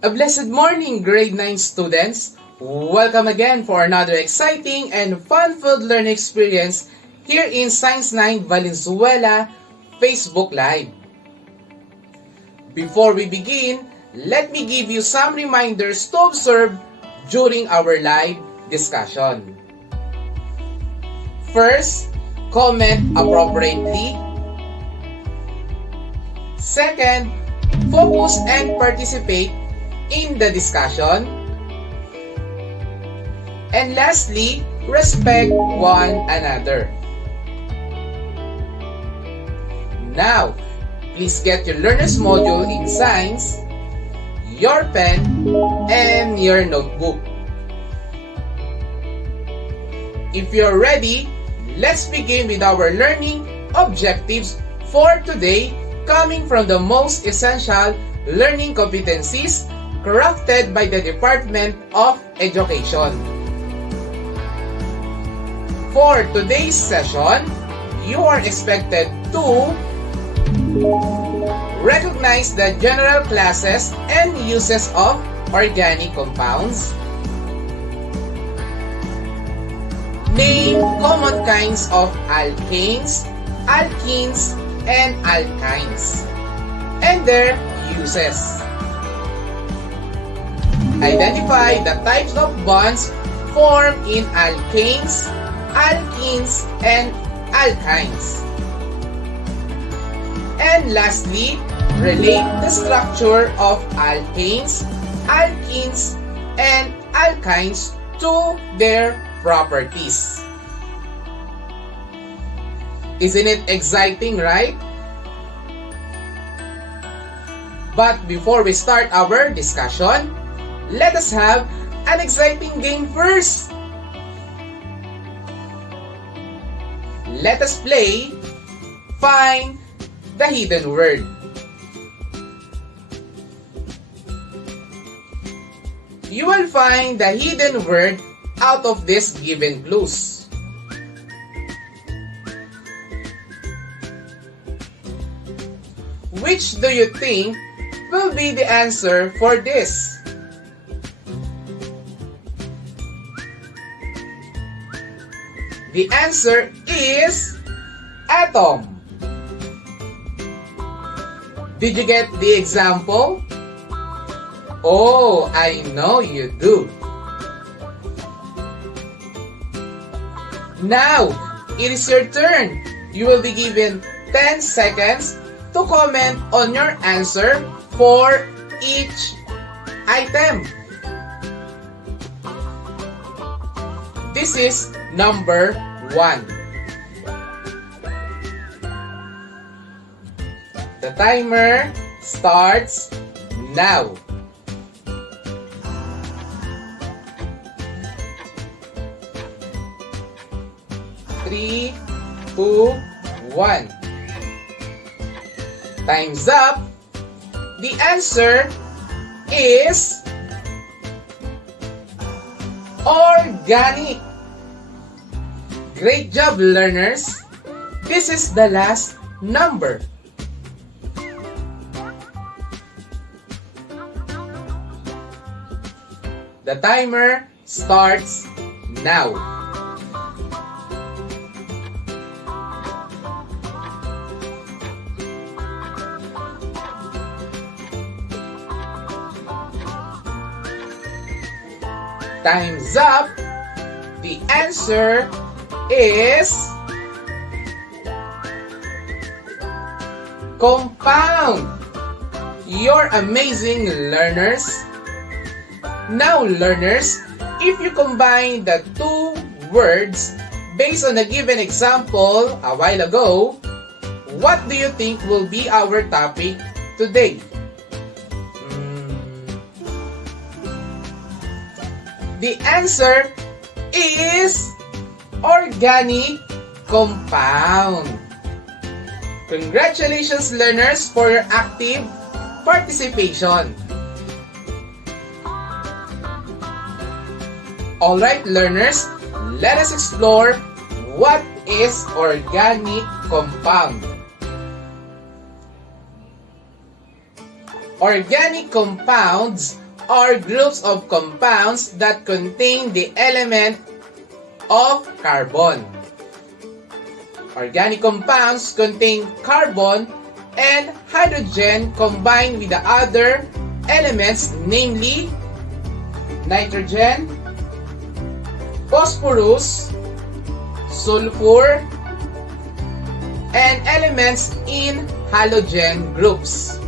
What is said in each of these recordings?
A blessed morning, grade 9 students. Welcome again for another exciting and fun-filled learning experience here in Science 9 Valenzuela Facebook Live. Before we begin, let me give you some reminders to observe during our live discussion. First, comment appropriately. Second, focus and participate in the discussion. And lastly, respect one another. Now, please get your learner's module in science, your pen, and your notebook. If you're ready, let's begin with our learning objectives for today, coming from the most essential learning competencies crafted by the Department of Education. For today's session, you are expected to recognize the general classes and uses of organic compounds, name common kinds of alkanes, alkenes, and alkynes, and their uses. Identify the types of bonds formed in alkanes, alkenes, and alkynes. And lastly, relate the structure of alkanes, alkenes, and alkynes to their properties. Isn't it exciting, right? But before we start our discussion, let us have an exciting game first. Let us play Find the Hidden Word. You will find the hidden word out of these given clues. Which do you think will be the answer for this? The answer is atom. Did you get the example? Oh, I know you do. Now, it is your turn. You will be given 10 seconds to comment on your answer for each item. This is number 1. The timer starts now. Three, two, one. Time's up. The answer is organic. Great job, learners. This is the last number. The timer starts now. Time's up. The answer is compound. You're amazing, learners. Now, learners, if you combine the two words based on a given example a while ago, what do you think will be our topic today? The answer is organic compound. Congratulations, learners, for your active participation. Alright, learners, let us explore what is organic compound. Organic compounds are groups of compounds that contain the element of carbon. Organic compounds contain carbon and hydrogen combined with the other elements, namely nitrogen, phosphorus, sulfur, and elements in halogen groups.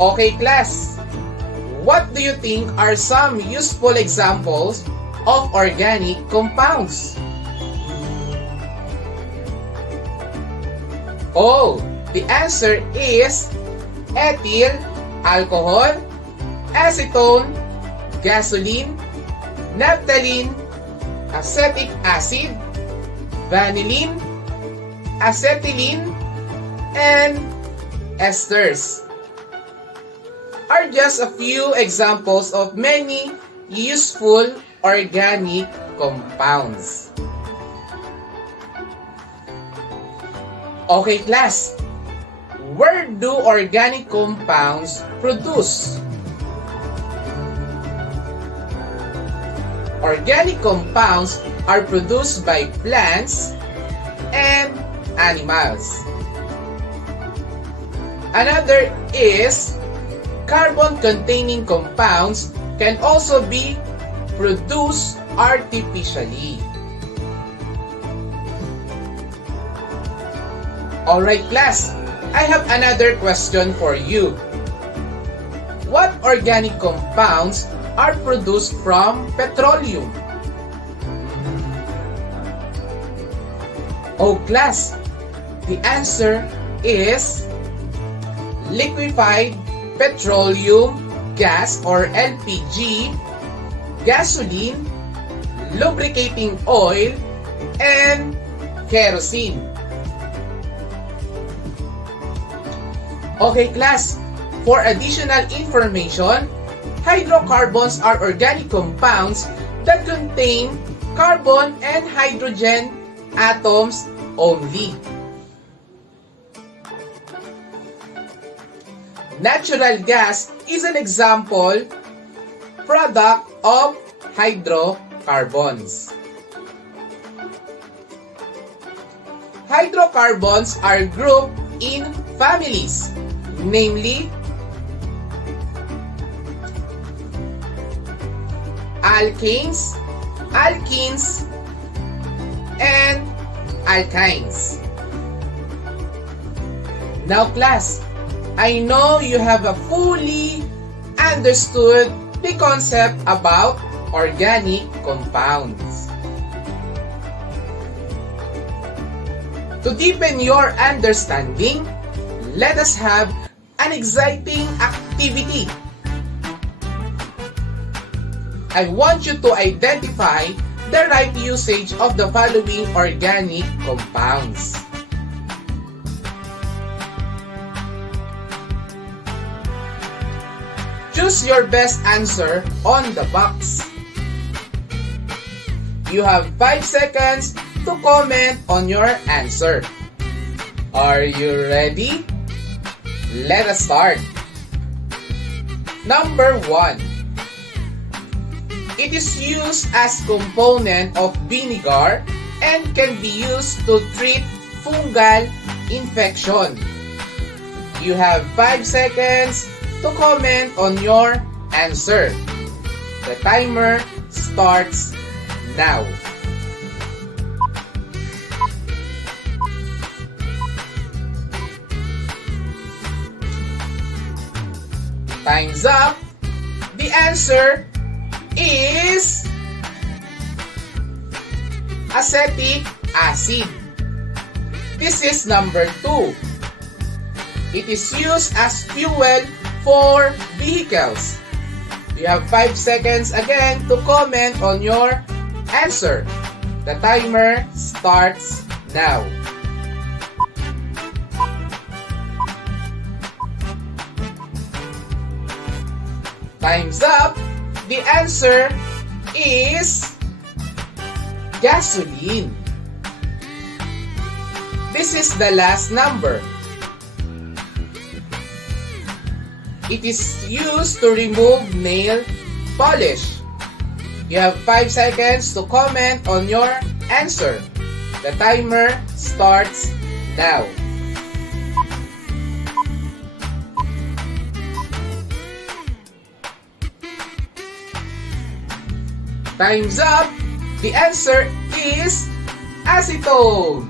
Okay, class, what do you think are some useful examples of organic compounds? Oh, the answer is ethyl alcohol, acetone, gasoline, naphthalene, acetic acid, vanillin, acetylene, and esters are just a few examples of many useful organic compounds. Okay, class, where do organic compounds produce? Organic compounds are produced by plants and animals. Another is carbon-containing compounds can also be produced artificially. Alright, class, I have another question for you. What organic compounds are produced from petroleum? Oh, class, the answer is liquefied petroleum gas or LPG, gasoline, lubricating oil, and kerosene. Okay, class, for additional information, hydrocarbons are organic compounds that contain carbon and hydrogen atoms only. Natural gas is an example product of hydrocarbons. Hydrocarbons are grouped in families, namely alkanes, alkenes, and alkynes. Now, class, I know you have fully understood the concept about organic compounds. To deepen your understanding, let us have an exciting activity. I want you to identify the right usage of the following organic compounds. Choose your best answer on the box. You have 5 seconds to comment on your answer. Are you ready? Let us start. Number 1. It is used as component of vinegar and can be used to treat fungal infection. You have 5 seconds to comment on your answer. The timer starts now. Time's up. The answer is acetic acid. This is number 2. It is used as fuel for vehicles. You have 5 seconds again to comment on your answer. The timer starts now. Time's up. The answer is gasoline. This is the last number. It is used to remove nail polish. You have 5 seconds to comment on your answer. The timer starts now. Time's up! The answer is acetone.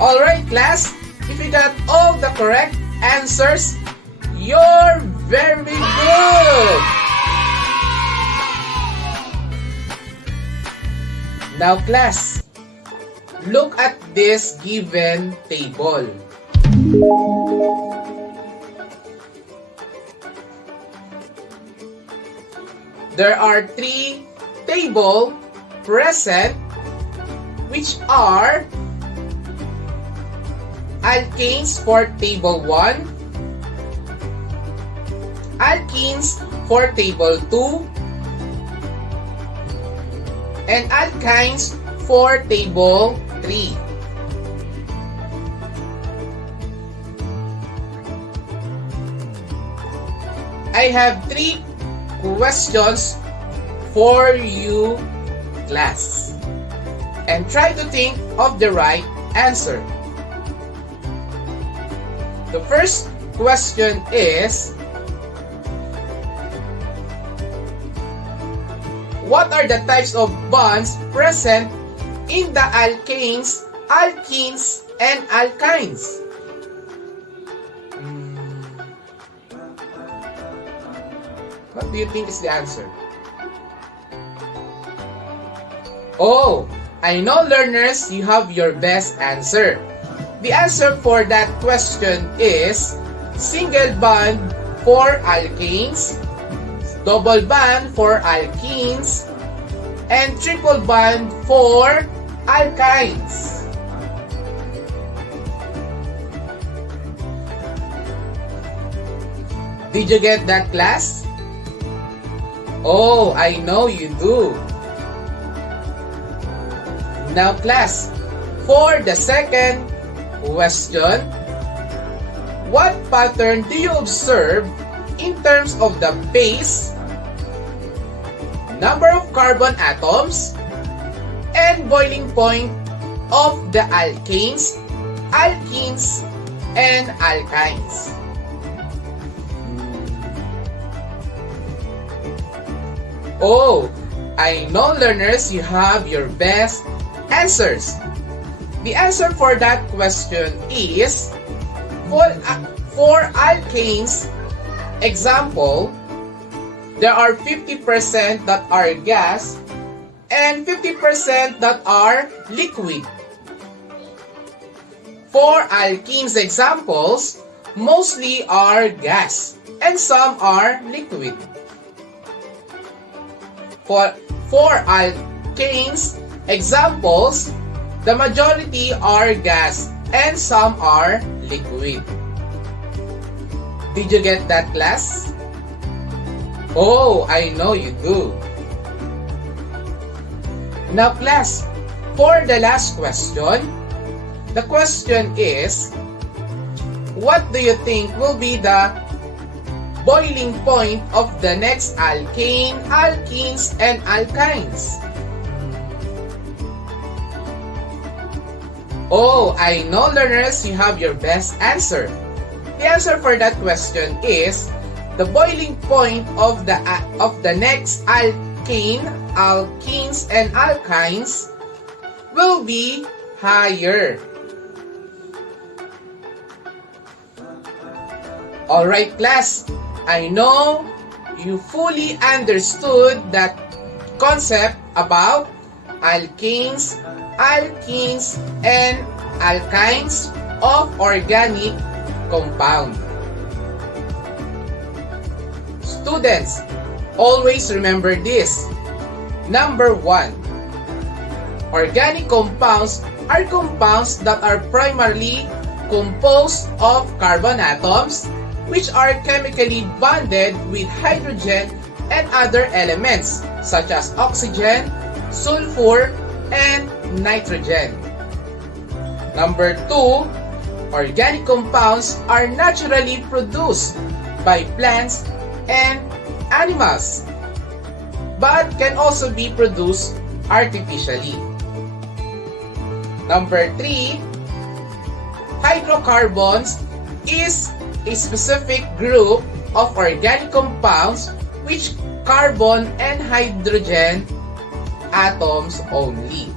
Alright class, if you got all the correct answers, you're very good! Now class, look at this given table. There are 3 tables present, which are alkanes for table 1, alkenes for table 2, and alkynes for table 3. I have 3 questions for you, class, and try to think of the right answer. The first question is, what are the types of bonds present in the alkanes, alkenes, and alkynes? What do you think is the answer? Oh, I know learners, you have your best answer. The answer for that question is single bond for alkanes, double bond for alkenes, and triple bond for alkynes. Did you get that, class? Oh, I know you do. Now class, for the second question, what pattern do you observe in terms of the base, number of carbon atoms, and boiling point of the alkanes, alkenes, and alkynes? Oh, I know learners, you have your best answers. The answer for that question is for alkanes, example, there are 50% that are gas and 50% that are liquid. For alkenes examples, mostly are gas and some are liquid. For alkanes examples, the majority are gas and some are liquid. Did you get that, class? Oh, I know you do. Now class, for the last question, the question is, what do you think will be the boiling point of the next alkane, alkenes, and alkynes? Oh, I know learners, you have your best answer. The answer for that question is the boiling point of the next alkane, alkenes, and alkynes will be higher. Alright class, I know you fully understood that concept about alkanes, alkenes, and alkynes of organic compound. Students, always remember this. Number 1, organic compounds are compounds that are primarily composed of carbon atoms which are chemically bonded with hydrogen and other elements such as oxygen, sulfur, and nitrogen. Number 2, organic compounds are naturally produced by plants and animals, but can also be produced artificially. Number 3, hydrocarbons is a specific group of organic compounds which carbon and hydrogen atoms only.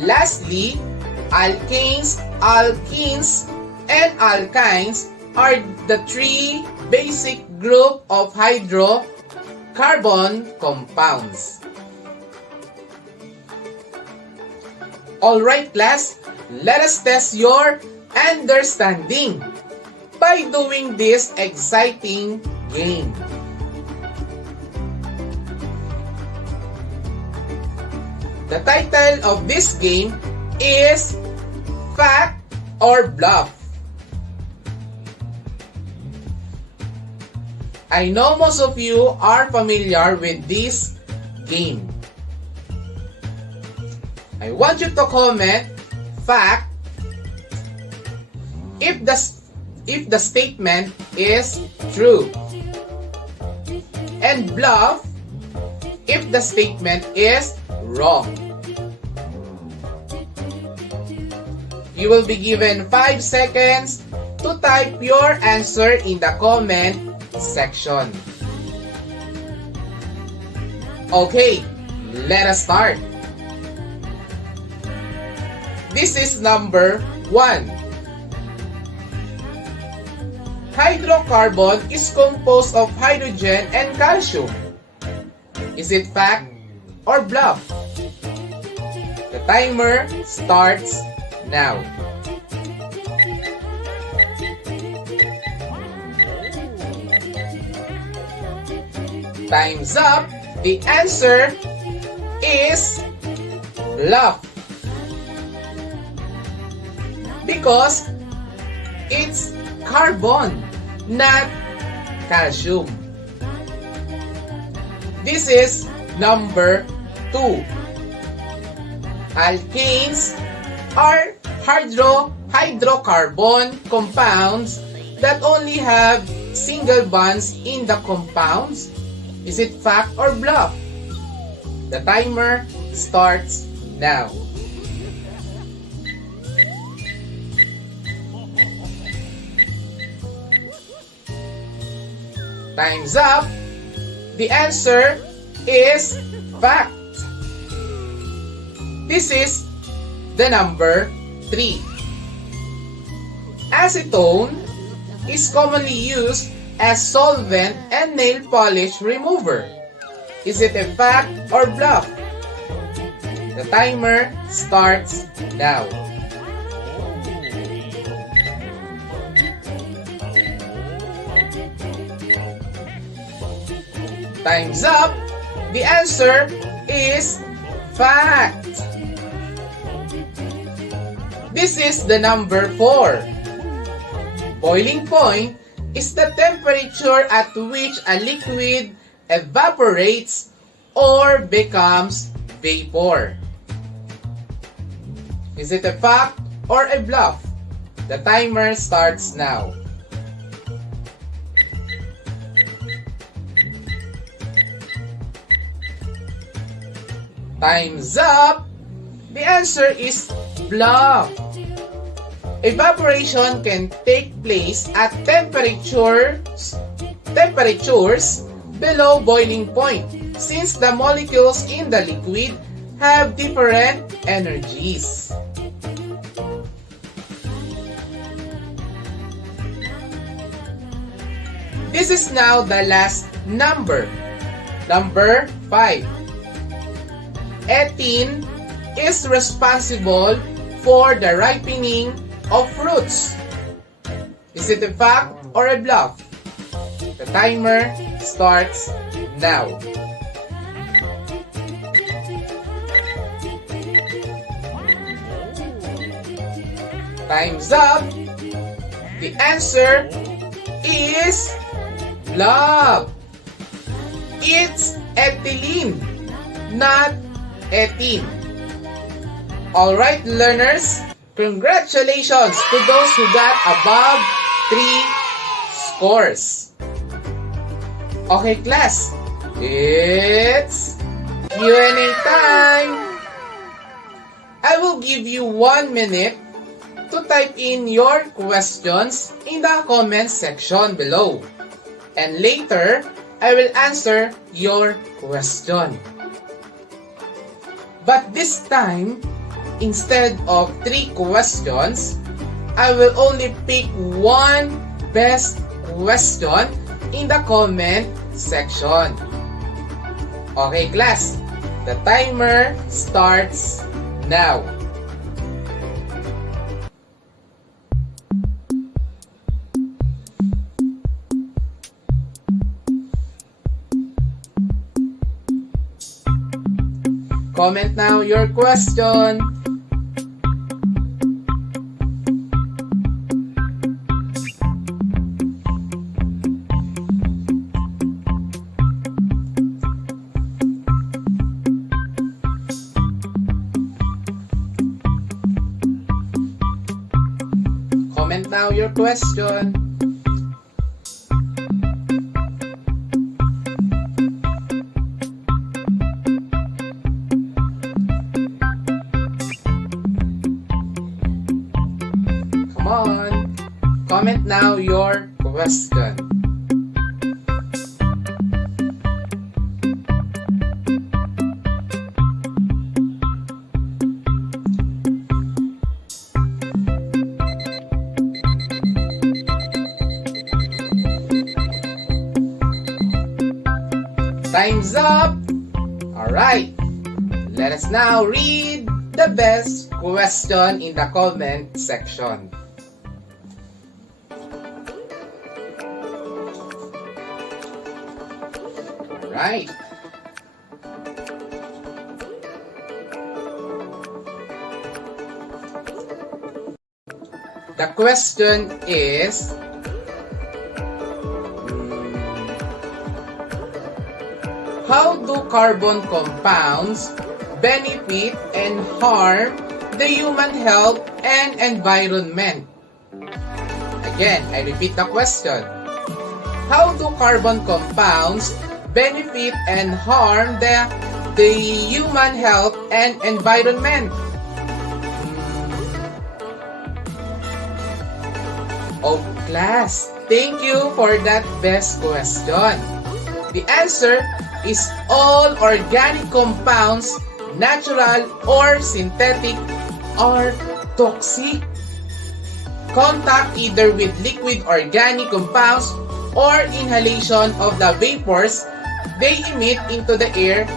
Lastly, alkanes, alkenes, and alkynes are the 3 basic group of hydrocarbon compounds. Alright class, let us test your understanding by doing this exciting game. The title of this game is Fact or Bluff. I know most of you are familiar with this game. I want you to comment fact if the statement is true, and bluff if the statement is wrong. You will be given 5 seconds to type your answer in the comment section. Okay, let us start. This is number 1. Hydrocarbon is composed of hydrogen and calcium. Is it fact or bluff? The timer starts now. Time's up. The answer is bluff, because it's carbon, not calcium. This is number 2. Alkanes are hydrocarbon compounds that only have single bonds in the compounds. Is it fact or bluff? The timer starts now. Time's up. The answer is fact. This is the number 3. Acetone is commonly used as solvent and nail polish remover. Is it a fact or bluff? The timer starts now. Time's up. The answer is fact. This is the number 4. Boiling point is the temperature at which a liquid evaporates or becomes vapor. Is it a fact or a bluff? The timer starts now. Time's up. The answer is bluff. Evaporation can take place at temperatures below boiling point, since the molecules in the liquid have different energies. This is now the last number. Number 5. Ethene is responsible for the ripening of fruits. Is it a fact or a bluff? The timer starts now. Time's up. The answer is bluff. It's ethylene, not ethene. Alright, learners, congratulations to those who got above 3 scores. Okay, class, it's Q&A time. I will give you 1 minute to type in your questions in the comment section below. And later, I will answer your question. But this time, instead of 3 questions, I will only pick 1 best question in the comment section. Okay, class, the timer starts now. Comment now your question. Comment now your question. Come on. Comment now your question. Time's up! Alright, let us now read the best question in the comment section. Alright. The question is, how do carbon compounds benefit and harm the human health and environment? Again, I repeat the question. How do carbon compounds benefit and harm the human health and environment? Oh, class, thank you for that best question. The answer is all organic compounds, natural or synthetic, are toxic. Contact either with liquid organic compounds or inhalation of the vapors they emit into the air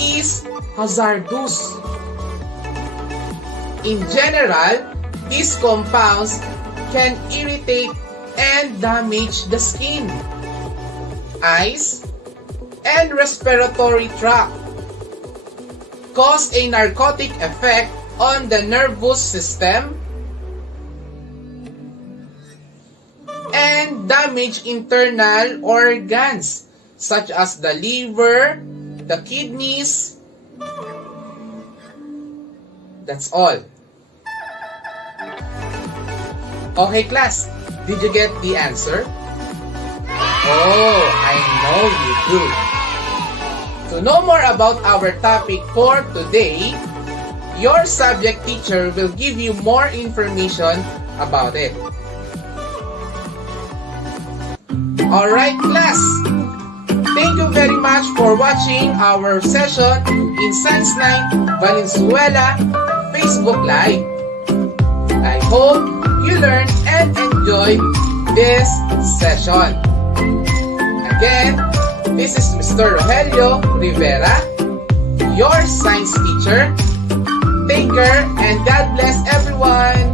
is hazardous. In general, these compounds can irritate and damage the skin, eyes, and respiratory tract, cause a narcotic effect on the nervous system, and damage internal organs such as the liver, the kidneys. That's all. Okay, class, did you get the answer? Oh, I know you do. To know more about our topic for today, your subject teacher will give you more information about it. Alright, class! Thank you very much for watching our session in Science 9 Valenzuela Facebook Live. I hope you learned and enjoyed this session. Again, this is Mr. Rogelio Rivera, your science teacher. Take care and God bless everyone.